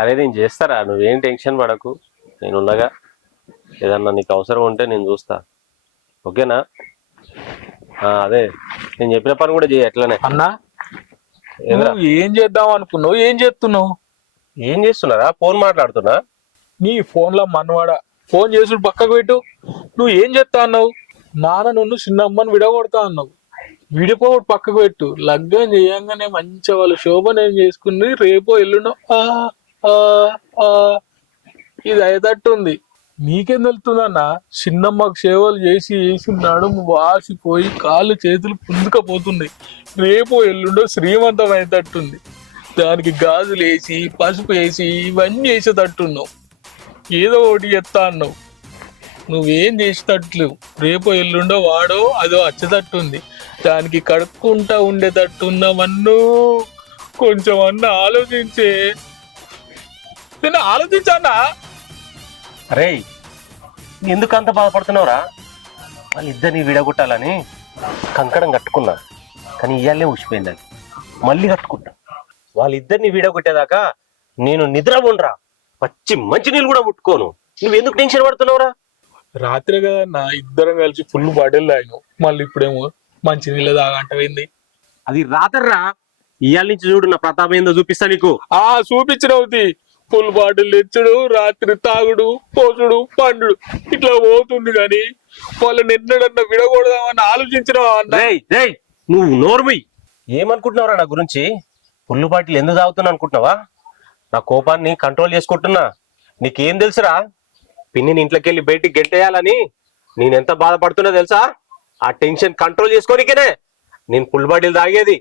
అరే నేను చేస్తారా, నువ్వేం టెన్షన్ పడకు. నేనుండగా. ఏదన్నా నీకు అవసరం ఉంటే నేను చూస్తా. ఓకేనా? అదే నేను చెప్పిన పని కూడా చేయి ఎట్లనే. అన్నా ఏంద్రా నువ్వు ఏం చేద్దాం అనుకున్నావు? ఏం చేస్తున్నావు? ఏం చేస్తున్నారా? ఫోన్ మాట్లాడుతున్నా. నీ ఫోన్ లో మనవాడ ఫోన్ చేసుడు పక్కకు పెట్టు. నువ్వు ఏం చేస్తా అన్నావు? నాన్న నన్ను చిన్నమ్మని విడగొడతా అన్నావు. విడిపోవడు పక్కకు పెట్టు. లగ్గం చేయంగానే మంచిగా వాళ్ళు శోభన ఏం చేసుకుని రేపో ఎల్లుండో ఆ ఆ ఆ ఇది అయ్యేటట్టుంది. నీకేం తెలుస్తుందన్న? చిన్నమ్మకు సేవలు చేసి చేసి నడుము వాసిపోయి కాళ్ళు చేతులు పుంజుకపోతున్నాయి. రేపో ఎల్లుండో శ్రీమంతం అయ్యేటట్టుంది. దానికి గాజులు వేసి పసుపు వేసి ఇవన్నీ వేసేటట్టున్నావు. ఏదో ఒకటి చెప్తా అన్నావు. నువ్వేం చేసేటట్లు. రేపో ఎల్లుండో వాడో అదో వచ్చేటట్టుంది. దానికి కడుక్కుంటా ఉండేటట్టున్నావన్ను. కొంచెం అన్న ఆలోచించే. నేను ఆలోచించానా? అరే ఎందుకు అంత బాధపడుతున్నావురా? వాళ్ళిద్దరిని విడగొట్టాలని కంకణం కట్టుకున్నా, కానీ ఇయ్యాలే ఊసిపోయింది. అది మళ్ళీ కట్టుకుంటా. వాళ్ళిద్దరిని విడగొట్టేదాకా నేను నిద్ర ఉండరా, పచ్చి మంచినీళ్ళు కూడా ముట్టుకోను. నువ్వెందుకు టెన్షన్ పడుతున్నావురా? రాత్రి కదన్నా ఇద్దరం కలిసి ఫుల్ బాటిల్ తాగినావు. మళ్ళీ ఇప్పుడేమో మంచి నీళ్ళ తాగంటవింది. అది రాత్రిరా. ఇవాళ నుంచి చూడు నా ప్రతాపం ఏందో చూపిస్తా నీకు. చూపించినవుతి. ఫుల్ బాటిల్ తెచ్చుడు, రాత్రి తాగుడు, పోసుడు, పండుడు ఇట్లా పోతుంది. కానీ వాళ్ళని ఎన్నడన్నా విడకూడదామని ఆలోచించినావా అన్న? నువ్వు నోర్మయ్యి. ఏమనుకుంటున్నావురా నా గురించి? పుల్లు బాటిల్ ఎందుకు తాగుతున్నా అనుకుంటున్నావా? నా కోపాన్ని కంట్రోల్ చేసుకుంటున్నా. నీకేం తెలుసురా? పిన్నిని ఇంట్లోకి వెళ్ళి బయటికి గెంటేయాలని నేనెంత బాధపడుతున్నా తెలుసా? ఆ టెన్షన్ కంట్రోల్ చేసుకోనికేనే నేను పుల్ బాటిల్ తాగేది.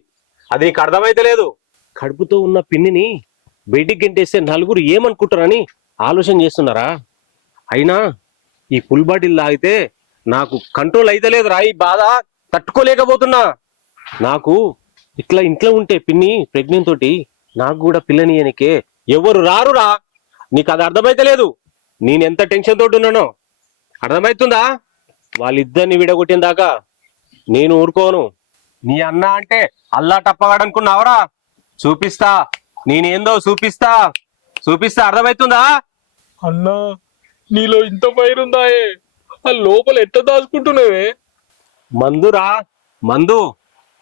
అది నీకు అర్థమైతే లేదు. కడుపుతో ఉన్న పిన్నిని బయటికి గెంటేస్తే నలుగురు ఏమనుకుంటారని ఆలోచన చేస్తున్నారా? అయినా ఈ పుల్ బాటిల్ తాగితే నాకు కంట్రోల్ అయితే లేదు రా. ఈ బాధ తట్టుకోలేకపోతున్నా. నాకు ఇట్లా ఇంట్లో ఉంటే పిన్ని ప్రెగ్నెంట్ తోటి నాకు కూడా పిల్లనియనికే ఎవరు రారురా. నీకు అది అర్థమైతే లేదు. నేనెంత టెన్షన్ తోటి ఉన్నానో అర్థమవుతుందా? వాళ్ళిద్దరిని విడగొట్టిన దాకా నేను ఊరుకోను. నీ అన్న అంటే అల్లా టప్పగాడనుకున్నావరా? చూపిస్తా, నేనేందో చూపిస్తా చూపిస్తా. అర్థమవుతుందా? అన్నా నీలో ఇంత ఫైర్ ఉందాయే. ఆ లోపల ఎట్లా దాచుకుంటున్నావే? మందురా, మందు.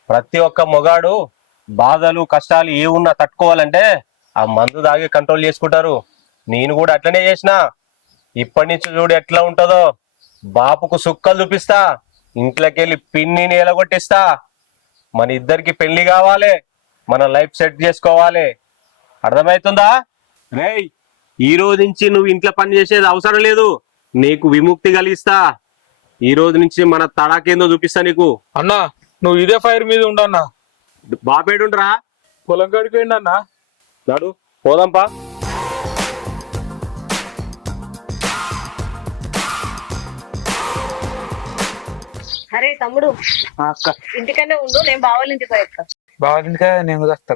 ప్రతి ఒక్క మొగాడు బాధలు కష్టాలు ఏ ఉన్నా తట్టుకోవాలంటే ఆ మందు తాగి కంట్రోల్ చేసుకుంటారు. నేను కూడా అట్లనే చేసిన. ఇప్పటి నుంచి చూడు ఎట్లా ఉంటుందో. బాపుకు సుక్కలు చూపిస్తా, ఇంట్లోకి వెళ్ళి పిన్నిని ఎలగొట్టిస్తా. మన ఇద్దరికి పెళ్లి కావాలి, మన లైఫ్ సెట్ చేసుకోవాలి. అర్థమవుతుందా? రేయ్, ఈ రోజు నుంచి నువ్వు ఇంట్లో పని చేసేది అవసరం లేదు. నీకు విముక్తి కలిగిస్తా. ఈ రోజు నుంచి మన తడాకేందో చూపిస్తా నీకు. అన్నా నువ్వు ఇదే ఫైర్ మీద ఉండన్నా. బాపేడుండ్రా. పొలం కాడికి పోయిండి అన్నా. నాడు పోదాంపా. అరే తమ్ముడు, ఇంటికనే ఉండు, నేను బావాళ్ళ ఇంటికి పోయేస్తా. బాగా నేను వస్తా.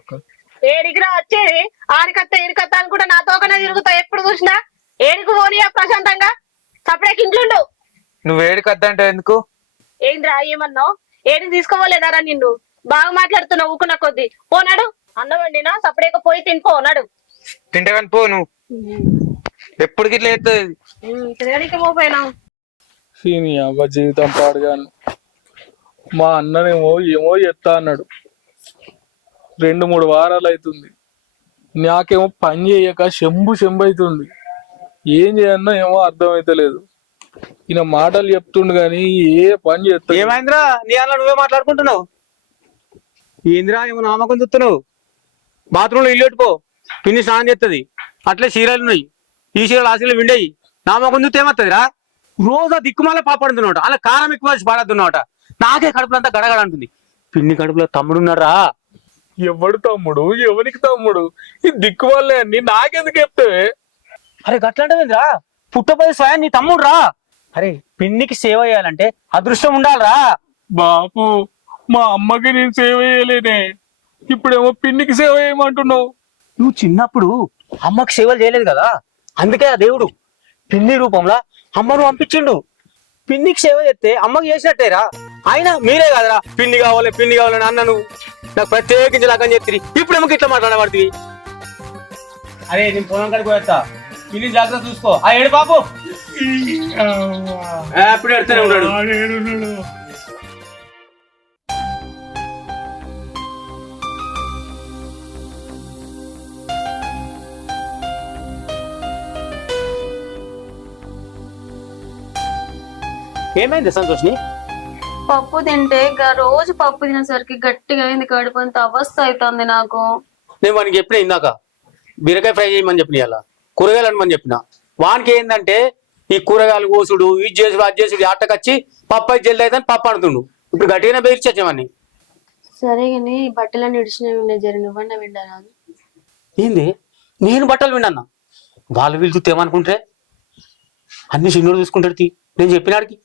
ఏడికిరా వచ్చేది? ఆడికత్త ఏడికత్త అనుకుంటా నా తోకనే తిరుగుతా. ఎప్పుడు చూసినా ఏడికి పోనీయా ప్రశాంతంగా. సపరేట్ ఇంట్లుండు. నువ్వు ఏడికద్దా అంటే ఎందుకు? ఏంద్రా ఏమన్నావు? ఏడికి తీసుకోవాలేదారా నిన్ను? బాగా మాట్లాడుతున్నావు ఊకున్న కొద్ది. పోనాడు అన్నం వండినా సపరేట్ పోయి తినిపోనాడు. తింటే కానీ పో. నువ్వు ఎప్పుడు గిట్లా తినడానికి పోయినావు. అవ్వ జీవితం పాడుగాను. మా అన్ననేమో ఏమో చెప్తా అన్నాడు. 2-3 వారాలు అవుతుంది. నాకేమో పని చేయక శంభు అవుతుంది. ఏం చేయన్నా ఏమో అర్థమైతలేదు. ఈయన మాటలు చెప్తుండు కానీ ఏ పని చేస్తా. ఏమైందిరా? నీ అలా నువ్వే మాట్లాడుకుంటున్నావు. ఏందిరా ఏమో నామకం చూస్తున్నావు? బాత్రూంలో ఇల్లు పెట్టుకో, పిన్ని స్నానం చేస్తుంది. అట్లే చీరలు ఉన్నాయి, ఈ చీరలు ఆ చీరలు విండయి. నామకం చూస్తే ఏమవుతుందిరా? రోజు దిక్కుమాల పాపడుతున్నావుట, అలా కారం ఎక్కువ పాడద్దున్నావుట. నాకే కడుపులంతా గడగడ అంటుంది. పిన్ని కడుపులో తమ్ముడున్నారా? ఎవడు తమ్ముడు? ఎవరికి తమ్ముడు? ఈ దిక్కు వల్లే అన్ని నాకెందుకు చెప్తావే? అరే గట్లాంటివిరా, పుట్టపోయి స్వయం నీ తమ్ముడు రా. అరే పిన్నికి సేవ చేయాలంటే అదృష్టం ఉండాలిరా. బాపు, మా అమ్మకి నేను సేవ చేయలేనే, ఇప్పుడేమో పిన్నికి సేవ చేయమంటున్నావు. నువ్వు చిన్నప్పుడు అమ్మకి సేవలు చేయలేదు కదా, అందుకే ఆ దేవుడు పిన్ని రూపంలో అమ్మను పంపించిండు. పిన్నికి సేవ చేస్తే అమ్మకి చేసినట్టేరా. అయినా మీరే కదరా పిన్ని కావాలని అన్నను నాకు ప్రత్యేకించి లాగని చెప్తుంది. ఇప్పుడేమో ఇట్లా మాట్లాడబడుతుంది. అరే నేను పొలం కాడికి పోయేస్తా పిన్ని జాగ్రత్త చూసుకో ఆ ఏడు బాబు అప్పుడు ఎడతానే ఉన్నాడు. ఏమైంది సంతోష్ని? పప్పు తింటే రోజు పప్పు తినేసరికి గట్టిగా అయింది కడుపు, అంత అవస్థ అవుతుంది నాకు. నేను వానికి చెప్పిన ఇందాక బీరకాయ ఫ్రై చేయమని చెప్పిన అలా కూరగాయలు అనమని చెప్పిన. వానికి ఏంటంటే ఈ కూరగాయలు కోసుడు ఇది చేసుడు అది చేసుడు ఆటకొచ్చి పప్పు అయితే జల్ది అయితే పప్పు అంటుండు. ఇప్పుడు గట్టిగానే బెదిరించచ్చామని. సరే కానీ బట్టలన్నీ ఇడిచినవి ఉన్నాయి, జరి నువ్వన్నా విండాలి. ఏంది నేను బట్టలు విండన్నా? వాళ్ళు వీళ్ళు చూస్తే ఏమనుకుంటే అన్ని చిన్నోడు చూసుకుంటాడు నేను చెప్పినాడికి.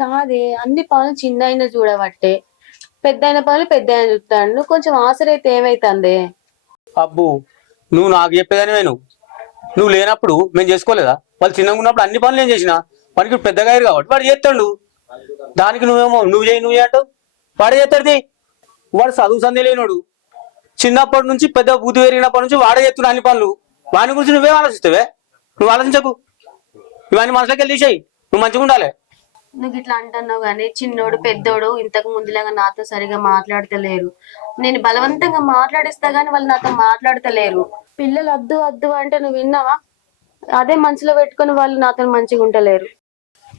కాదే, అన్ని పనులు చిన్న అయినా చూడబట్టే, పెద్ద అయిన పనులు పెద్ద అయినా చూస్తాడు. నువ్వు కొంచెం ఆసరైతే ఏమైతుంది? అబ్బు నువ్వు నాకు చెప్పేదాని నువ్వు లేనప్పుడు మేము చేసుకోలేదా? వాళ్ళు చిన్నగా ఉన్నప్పుడు అన్ని పనులు నేను చేసిన. వాడికి పెద్దగా అయ్యారు కాబట్టి వాడు చేస్తాడు. దానికి నువ్వేమో నువ్వు చేయి అంటావు. వాడే చేస్తాడు. వాడు చదువు సందే లేనోడు. చిన్నప్పటి నుంచి పెద్ద బుద్ధి పెరిగినప్పటి నుంచి వాడే చేస్తున్నా అన్ని పనులు. వాని గురించి నువ్వేం ఆలోచిస్తావే? నువ్వు ఆలోచించకు. ఇవన్నీ మనసులోకి వెళ్ళి తీసేయి. నువ్వు మంచిగా ఉండాలి. నువ్వు ఇట్లా అంటున్నావు కానీ చిన్నోడు పెద్దోడు ఇంతకు ముందులాగా నాతో సరిగా మాట్లాడతలేరు. నేను బలవంతంగా మాట్లాడిస్తా గానీ వాళ్ళు నాతో మాట్లాడతలేరు. పిల్లలు వద్దు వద్దు అంటే నువ్వు విన్నావా? అదే మనసులో పెట్టుకుని వాళ్ళు నాతో మంచిగా ఉంటలేరు.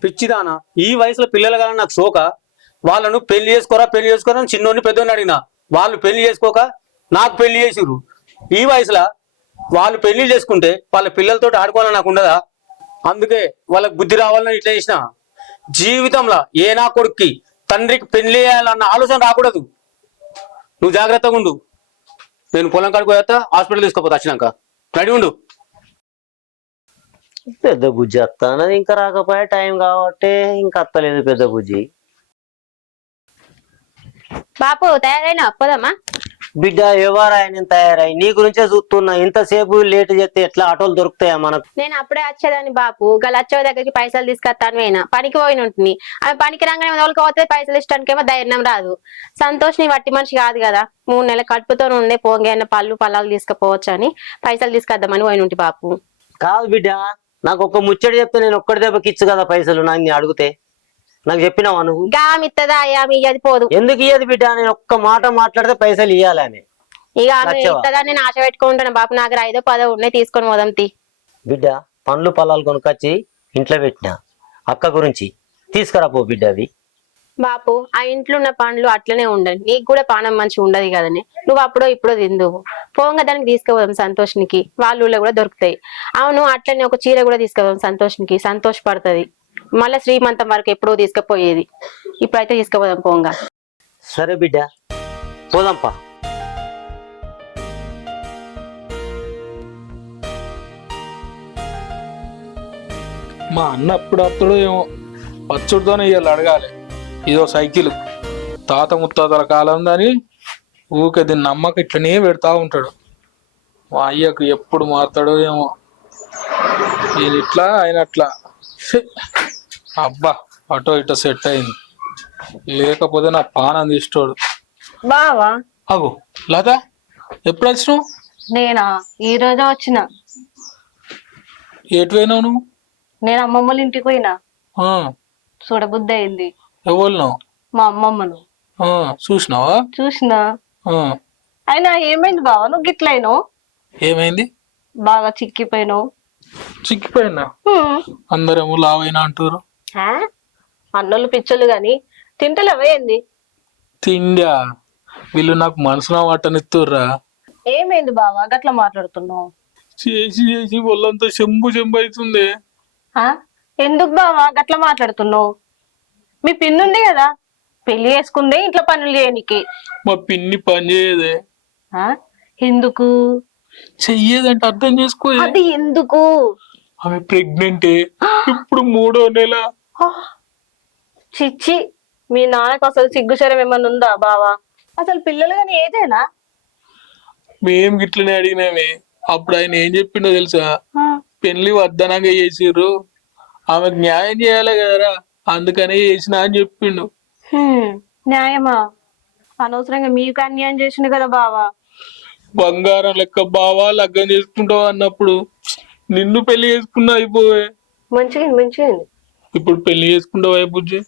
పిచ్చిదానా, ఈ వయసులో పిల్లలు కానీ నాకు శోక. వాళ్ళను పెళ్లి చేసుకోరా చిన్నోడిని పెద్దోడిని అడిగినా. వాళ్ళు పెళ్లి చేసుకోక నాకు పెళ్లి చేసిర్రు. ఈ వయసులో వాళ్ళు పెళ్లి చేసుకుంటే వాళ్ళ పిల్లలతో ఆడుకోవాలని నాకు ఉండదా? అందుకే వాళ్ళకి బుద్ధి రావాలని ఇట్లా చేసిన. జీవితంలో ఏ నా కొడుక్కి తండ్రికి పెళ్లి చేయాలన్న ఆలోచన రాకూడదు. నువ్వు జాగ్రత్తగా ఉండు. నేను పొలం కాడికి పోయేస్తా, హాస్పిటల్ తీసుకోపోతా వచ్చినాక. రెడీ ఉండు. పెద్ద బుజ్జి వస్తానది ఇంకా రాకపోయా, టైం కాబట్టి ఇంకా అత్తలేదు పెద్ద బుజ్జి. బాపు తయారైనా పోదామా? బిడ్డ ఎవరాయ నేను తయారై నీ గురించే చూస్తున్నా. ఇంతసేపు లేట్ చేస్తే ఎట్లా ఆటోలు దొరుకుతాయా మనకు? నేను అప్పుడే వచ్చేదాన్ని బాపు. గల వచ్చే దగ్గరికి పైసలు తీసుకొస్తాను పోయినా, పనికి పోయిన ఉంటుంది. ఆమె పనికి రాగానే వాళ్ళకి పోతే పైసలు ఇష్టానికేమో ధైర్యం రాదు. సంతోష్ నీ వట్టి మనిషి కాదు కదా, 3 నెలల కడుపుతో ఉండే పోంగైనా పళ్ళాలు తీసుకుపోవచ్చు అని పైసలు తీసుకొద్దామని పోయిన ఉంటి బాపు. కాదు బిడ్డ, నాకు ఒక్క ముచ్చడి చెప్తే నేను ఒక్కడి దెబ్బకి ఇచ్చు కదా పైసలు. నాకు నీ అడిగితే నాకు చెప్పినావా నువ్వు? గామిత్తదా అయ్యా మీది పోదు. ఎందుకు ఇయ్యదు బిడ్డ? నేను ఒక్క మాట మాట్లాడితే పైసలు ఇయ్యాలని. ఇక ఆమె ఇస్తుందా నేను ఆశ పెట్టుకుంటాను బాపు. నాకు 5దో 10దో ఉన్నాయి, తీసుకొని పోదాం తీ. బిడ్డ పండ్లు పొలాలు కొనుకొచ్చి ఇంట్లో పెట్టిన అక్క గురించి తీసుకురా పో బిడ్డ. అవి బాపు ఆ ఇంట్లో ఉన్న పండ్లు అట్లనే ఉండండి, నీకు కూడా పానం మంచిగా ఉండదు కదని నువ్వు అప్పుడో ఇప్పుడో తిందువు. పోంగా దానికి తీసుకుపోదాం సంతోష్నికి, వాళ్ళ ఊళ్ళో కూడా దొరుకుతాయి. అవును అట్లనే ఒక చీర కూడా తీసుకుపోదాం సంతోష్నికి, సంతోషపడుతుంది. మళ్ళీ శ్రీమంతం వరకు ఎప్పుడో తీసుకుపోయేది, ఇప్పుడైతే తీసుకుపోదాం పోంగా. సరే బిడ్డ పోదాంపా. మా అన్న అప్పుడప్పుడు ఏమో పచ్చుడితోనే ఇవాళ అడగాలి. ఇదో సైకిల్ తాత ముత్తాతల కాలం దాని ఊకే దీన్ని నమ్మక ఇట్లనే పెడతా ఉంటాడు. మా అయ్యకు ఎప్పుడు మారుతాడో ఏమో. ఈయన ఇట్లా ఆయన అట్లా. అబ్బా అటో ఇటో సెట్ అయింది, లేకపోతే నా పానం తీసుకోడు. బావా అగో లత, ఎప్పుడు వచ్చినావు? నేనా ఈ రోజే వచ్చిన. ఎటు పోయినావు నువ్వు? నేను అమ్మమ్మల ఇంటికి పోయినా. ఆ, చూడబుద్ధి అయింది. ఎవరు? మా అమ్మమ్మను చూసినావా? చూసినా. ఆ, అయినా ఏమైంది బావా నువ్వు గిట్లయినావు? ఏమైంది? బాగా చిక్కిపోయినావు. చిక్కిపోయినా? అందరేమో లావైనా అంటారు. అన్నోళ్ళు పిచ్చోళ్ళు గాని తింటలేవేంది? తిండా వీళ్ళు నాకు మనసులో వాటనిస్తుర్రా. ఏమైంది బావా గట్లా మాట్లాడుతున్నావు? చేసి చేసి వాళ్ళంతా చెంబు అవుతుంది. ఎందుకు బావా గట్లా మాట్లాడుతున్నావు? మీ పిన్ని ఉంది కదా, పెళ్లి చేసుకుందే ఇంట్లో పనులు చేయనికి. మా పిన్ని పని చేయదే. ఎందుకు చెయ్యేదంటే అర్థం చేసుకో. అది ఎందుకు? ఆమె ప్రెగ్నెంటే, ఇప్పుడు 3వ నెల. చిచ్చి, మీ నాన్నకు అసలు సిగ్గుశరం ఏమన్నా ఉందా బావా? అసలు పిల్లలు కానీ ఏదేనా? మేం గిట్లనే అడిగినామే. అప్పుడు ఆయన ఏం చెప్పిండో తెలుసా? పెళ్లి వద్దనంగా చేసిర్రు, ఆమెకు న్యాయం చేయాలి కదరా, అందుకనే చేసిన అని చెప్పిండు. న్యాయమా? అనవసరంగా మీకు అన్యాయం చేసిండు కదా బావా. బంగారం లెక్క బావా లగ్గం చేసుకుంటావు అన్నప్పుడు నిన్ను పెళ్లి చేసుకున్నా అయిపోయే. మంచిగా మంచిగా ఇప్పుడు పెళ్లి చేసుకుంటావా బుజ్జి?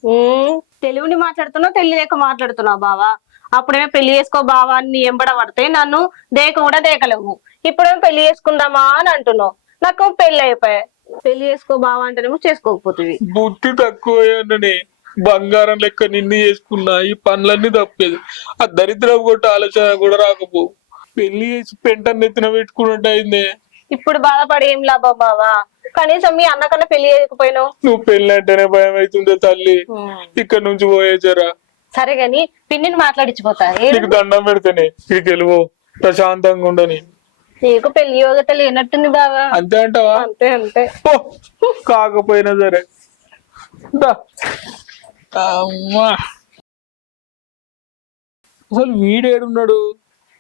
తెలుగుని మాట్లాడుతున్నావు తెల్లి లేక మాట్లాడుతున్నావు బావా. అప్పుడేమో పెళ్లి చేసుకో బావా అని నీ ఎంబడ పడితే నన్ను దేక కూడా దేకలేవు. ఇప్పుడేమో పెళ్లి చేసుకుందామా అని అంటున్నావు. నాకు పెళ్లి అయిపోయా. పెళ్లి చేసుకో బావా అంటేనేమో చేసుకోకపోతుంది. బుద్ధి తక్కువనే బంగారం లెక్క నిన్ను చేసుకున్నా ఈ పనులన్నీ తప్పేది. ఆ దరిద్రం కొట్ట ఆలోచన కూడా రాకపో. పెళ్లి చేసి పెంట నెత్తిన పెట్టుకున్నట్టు అయిందే. ఇప్పుడు బాధపడి ఏం లాభం బావా. కనీసం మీ అన్నకన్నా పెళ్లి చేయకపోయినావు. నువ్వు పెళ్లి అంటేనే భయం అవుతుందే తల్లి. ఇక్కడ నుంచి పోయేచారా? సరే గాని పిన్నిని మాట్లాడించిపోతా. నీకు దండం పెడితేనే ఇక వెళ్ళిపో, ప్రశాంతంగా ఉండని. నీకు పెళ్లి యోగత లేనట్టుంది బావా. అంతే అంటావా? అంతే అంతే. పో, కాకపోయినా సరే దా. అమ్మా అసలు వీడేడున్నాడు?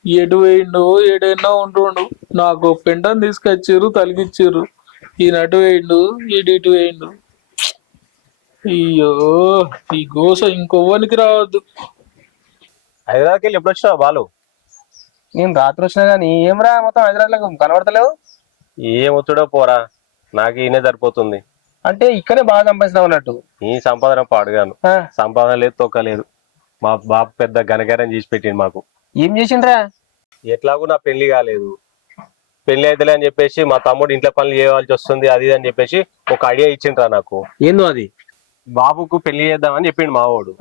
ఎటు వేయిండు ఏడైనా ఉంటుండు. నాకు పెంటను తీసుకొచ్చారు తలిగిచ్చారు. ఈయన అటు వేయిండు ఇటు వేయిండు. అయ్యో ఈ గోస ఇంకొవ్వనికి రావద్దు. హైదరాబాద్కి వెళ్ళి ఎప్పుడు వచ్చినావు బాలు? నేను రాత్రి వచ్చినా కానీ ఏం రా మొత్తం హైదరాబాద్లో కనబడతలేవు. ఏం వచ్చాడో పోరా, నాకు ఈయనే సరిపోతుంది. అంటే ఇక్కడే బాగా సంపాదిస్తావు అన్నట్టు. ఈ సంపాదన పాడుగాను. ఆ, సంపాదన లేదు, తొక్క లేదు. మా బాబు పెద్ద ఘనకార్యం చేసి పెట్టింది మాకు. ఏం చేసిండ్రా? ఎట్లాగూ నా పెళ్లి కాలేదు, పెళ్లి అయితలే అని చెప్పేసి మా తమ్ముడు ఇంట్లో పనులు చేయవలసి వస్తుంది అది ఇది అని చెప్పేసి ఒక ఐడియా ఇచ్చిండ్రా నాకు. ఏందో అది? బాబుకు పెళ్లి చేద్దామని చెప్పిండు మావాడు.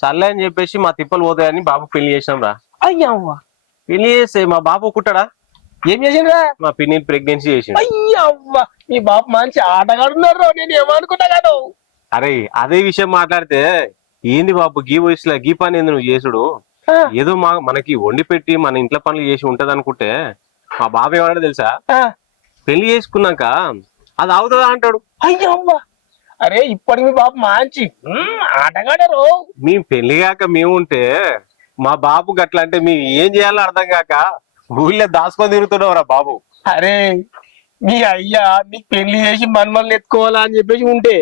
సర్లే అని చెప్పేసి మా తిప్పలు పోతాయని బాబుకు పెళ్లి చేసినాం రా. అయ్యవ్వ, పెళ్లి చేస్తే మా బాబు కుట్టాడా? ఏం చేసిండ్రా? మా పిన్ని ప్రెగ్నెన్సీ చేసిండు. అయ్యవ్వ, మీ బాబు మంచి ఆటగాడున్నారు. నేను ఏమనుకున్నా కాదు. అరే అదే విషయం మాట్లాడితే ఏంది బాబు గీ వయసులో గీ పని ఏంది నువ్వు చేసుడు? ఏదో మనకి వండి పెట్టి మన ఇంట్లో పనులు చేసి ఉంటది అనుకుంటే మా బాబు ఏమన్నాడు తెలుసా? పెళ్లి చేసుకున్నాక అది అవుతుందా అంటాడు. అయ్యవ్వ, అరే ఇప్పటికి మీ బాబు మంచి ఆటగాడారు. మీ పెళ్లి కాక మేము ఉంటే మా బాబు గట్ల అంటే మేము ఏం చేయాలో అర్థం కాక ఊళ్ళో దాచుకొని తిరుగుతున్నావురా బాబు. అరే మీ అయ్యా నీకు పెళ్లి చేసి మన్మల్ని ఎత్తుకోవాలా అని చెప్పేసి ఉంటే,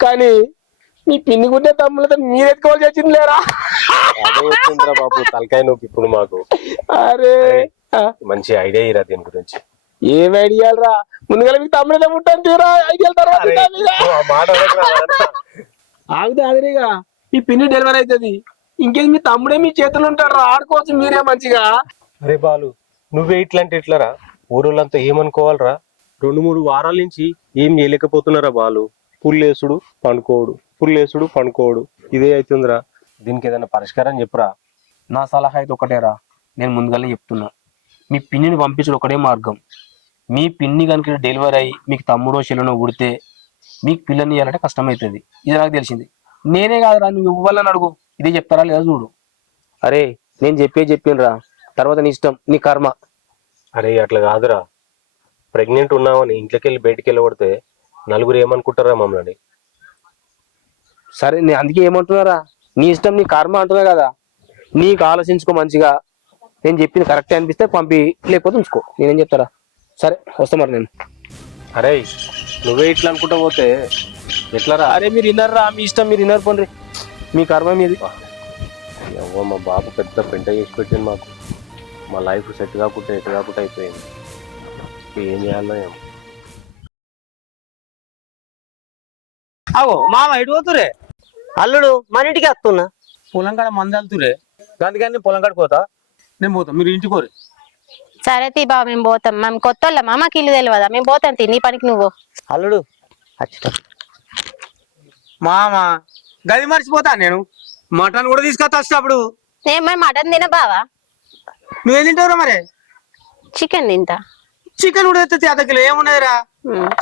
కానీ మీ పిన్ని గుడ్డే తమ్ములతో మీరు ఎత్తుకోవాల్సి వచ్చింది లేరా? అదే వచ్చిందిరా బాబు తలకాయ నొప్పి ఇప్పుడు మాకు. అరే మంచి ఐడియా ఇరా దీని గురించి. ఏం ఐడియాలు రా? ముందుగా మీకు తమ్ముడే ముట్టాను తీరా ఐడియాల తర్వాత ఆగుతా అదిగా మీ పిన్ని డెలివరీ అవుతుంది. ఇంకేం మీ తమ్ముడే మీ చేతులు ఉంటాడు రా, ఆడుకోవచ్చు మీరే మంచిగా. అరే బాలు నువ్వే ఇట్లంటే ఎట్లరా? ఊరోళ్ళంతా ఏమనుకోవాలరా? 2-3 వారాల నుంచి ఏం చేయలేకపోతున్నారా బాలు? పుల్లేసుడు పండుకోడు, పుల్లేసుడు పండుకోడు, ఇదే అవుతుందిరా. దీనికి ఏదైనా పరిష్కారం చెప్పురా. నా సలహా అయితే ఒకటేరా, నేను ముందుగానే చెప్తున్నా. మీ పిన్నిని పంపించడం ఒకటే మార్గం. మీ పిన్ని కనుక డెలివరీ అయ్యి మీకు తమ్ముడో చెల్లెనో ఉడితే మీకు పిల్లని ఇవ్వాలంటే కష్టమవుతుంది. ఇది నాకు తెలిసింది. నేనే కాదురా, నువ్వు ఇవ్వాలని అడుగు, ఇదే చెప్తారా లేదా చూడు. అరే నేను చెప్పినరా, తర్వాత నీ ఇష్టం, నీ కర్మ. అరే అట్లా కాదురా, ప్రెగ్నెంట్ ఉన్నామని ఇంట్లోకి వెళ్ళి బయటికి వెళ్ళబడితే నలుగురు ఏమనుకుంటారా మమ్మల్ని? సరే నేను అందుకే ఏమంటున్నారా, నీ ఇష్టం నీ కర్మ అంటున్నా కదా. నీకు ఆలోచించుకో మంచిగా. నేను చెప్పింది కరెక్టే అనిపిస్తే పంపి, లేకపోతే ఉంచుకో. నేనేం చెప్తారా? సరే వస్తా మరి నేను. అరే నువ్వే ఇట్లా అనుకుంటా పోతే ఎట్లారా? అరే మీరు విన్నారా, మీ ఇష్టం, మీరు విన్నారు పోండి, మీ కర్మ మీది. ఎవ్వ మా బాబు పెద్ద పెంట చేసి పెట్టింది మాకు. మా లైఫ్ సెట్ కాకుండా ఎటు కాకుండా అయిపోయింది. ఏం చేయాలో ఏమో. అవో మామ ఎటు పోతురే? అల్లుడు మన ఇంటికి వస్తున్నా. పొలం కాడ మంది వెళ్తురే, అందుకని నేను పొలం కాడికి పోతా. నేను పోతా, మీరు ఇంటికి పోరు. సరే తీ బావ, మేము పోతాం. మేము కొత్త వాళ్ళమా, మాకు ఇల్లు తెలియదా? మేము పోతాం తీ, నీ పనికి నువ్వు. అల్లుడు మామ గది మర్చిపోతా నేను. మటన్ కూడా తీసుకొస్తా వచ్చినప్పుడు. నేను మటన్ తిన బావా, నువ్వేం తింటావురా మరి? చికెన్ తింటా. చికెన్ కూడా తెస్తే అదకిలో ఏమున్నదిరా?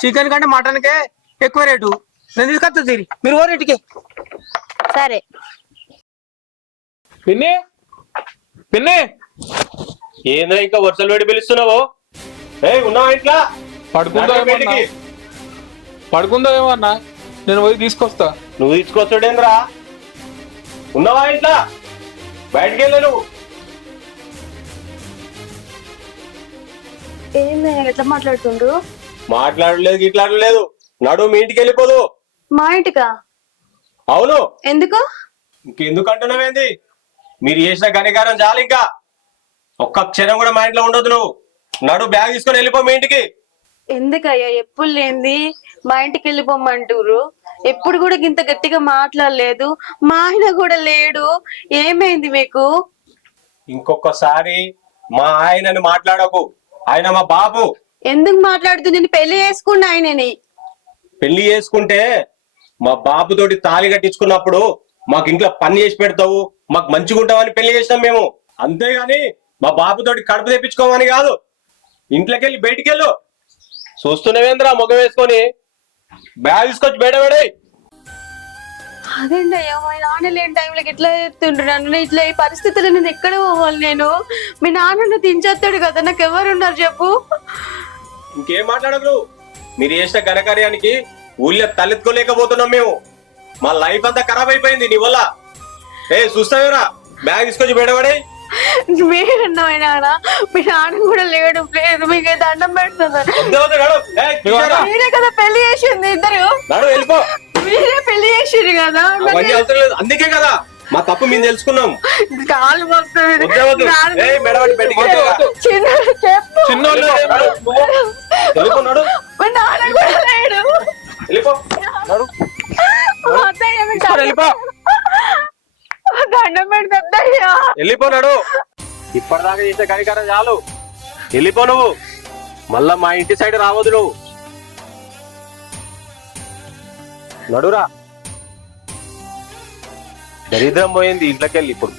చికెన్ కంటే మటన్ కే ఎక్కువ రేటు. నేను తీసుకొస్తా తీరి, మీరు ఓరు ఇంటికి. సరే పిన్ని పిన్ని ఏంద్రా ఇంకా వర్షాలు పెట్టి పిలుస్తున్నావు? ఉన్నావా ఇంట్లో? పడుకుందా ఏమన్నా? నేను పోయి తీసుకొస్తా. నువ్వు తీసుకొచ్చాడేంద్రా? ఉన్నావా ఇంట్లో? బయటికి వెళ్ళా నువ్వు. ఏంది ఎట్లా మాట్లాడుతుండ్రు? మాట్లాడలేదు ఇట్లాడలేదు. నడు మీ ఇంటికి వెళ్ళిపోదు. మా ఇంటికా? అవును. ఎందుకు? ఇంకెందుకు అంటున్నావేంది? మీరు చేసిన ఘనకారం చాలు. ఇంకా ఒక్క క్షణం కూడా మా ఇంట్లో ఉండదు నువ్వు. నడు బ్యాగ్ తీసుకొని వెళ్ళిపో మీ ఇంటికి. ఎందుకయ్యా ఎప్పుడు లేంది మా ఇంటికి వెళ్ళిపోమ్మంటారు? ఎప్పుడు కూడా ఇంత గట్టిగా మాట్లాడలేదు. మా ఆయన కూడా లేడు. ఏమైంది మీకు? ఇంకొకసారి మా ఆయనని మాట్లాడకు. ఆయన మా బాబు. ఎందుకు మాట్లాడుతూ? నేను పెళ్లి చేసుకున్న ఆయనని. పెళ్లి చేసుకుంటే మా బాబుతోటి తాళి కట్టించుకున్నప్పుడు మాకు ఇంట్లో పని చేసి పెడతావు, మాకు మంచిగా ఉంటావని పెళ్లి చేసినాం మేము. అంతేగాని మా బాబుతోటి కడుపు తెప్పించుకోమని కాదు. ఇంట్లోకి వెళ్ళి బయటికి వెళ్ళు. చూస్తున్నావేంద్రా ముఖం వేసుకొని? బ్యాగ్ తీసుకొచ్చి బయట పడే. అదేంటి అయ్యా, మా నాన్న లేని టైంలోకి ఎట్లా చెప్తుండ్రు నన్ను? ఇట్లా ఈ పరిస్థితుల్లో నేను ఎక్కడ పోవాలి నేను? మీ నాన్న తించేస్తాడు కదా, నాకు ఎవరున్నారు చెప్పు? ఇంకేం మాట్లాడకు. మీరు చేసిన ఘనకార్యానికి ఊళ్ళో తలెత్తుకోలేకపోతున్నాం మేము. మా లైఫ్ అంతా ఖరాబ్ అయిపోయింది నీ వల్ల. చూస్తావేరా, బ్యాగ్ తీసుకొచ్చి బయట పడే. మీరన్నాయినా మీ నాన్న కూడా లేడు. లేదు మీకు దండం పెడుతున్నాను. మీరే కదా పెళ్లి చేసింది ఇద్దరు. వెళ్ళిపో. మీరే పెళ్లి చేసిండ్రు కదా. అవన్నీ అవసరం లేదు. అందుకే కదా మా తప్పు మేము తెలుసుకున్నాం. కాలు మొక్కుతుంది. చిన్న చెప్పు. వెళ్ళిపోన్నాడు. మా నాన్న కూడా లేడు. వెళ్ళిపో. మా అత్తయ్య మీకు వెళ్ళిపో. దండం పెడుతుందయ్యా. వెళ్ళిపోనాడు. ఇప్పటిదాకా చేసే కనికరం చాలు. వెళ్ళిపో నువ్వు. మళ్ళా మా ఇంటి సైడ్ రావద్దు నువ్వు. నడురా. దరిద్రం పోయింది ఇంట్లోకి వెళ్ళి ఇప్పుడు.